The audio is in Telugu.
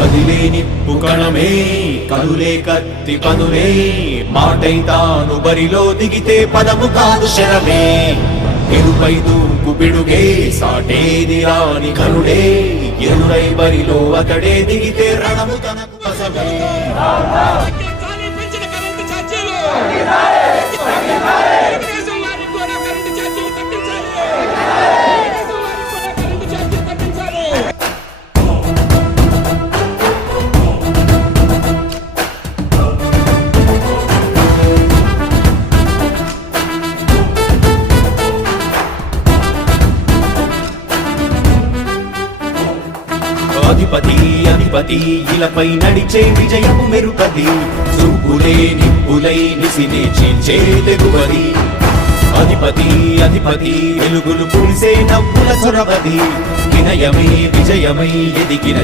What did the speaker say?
కదిలే నిప్పు కణమే కదులే కత్తి పదులే మాటై తాను బరిలో దిగితే పదము కాదు శరమే ఎరుపై దూకు పిడుగే సాటేది రాని కరుడే ఎరురై బరిలో అతడే దిగితే రణము తనకు వశమే అధిపతి అధిపతి ఇలపై నడిచే విజయము మెరుపది చూపులే నిప్పులై నిసినే చీల్చే తెగువది అధిపతి అధిపతి వెలుగులు పూసే నవ్వుల చొరవది వినయమే విజయమై ఎదిగిన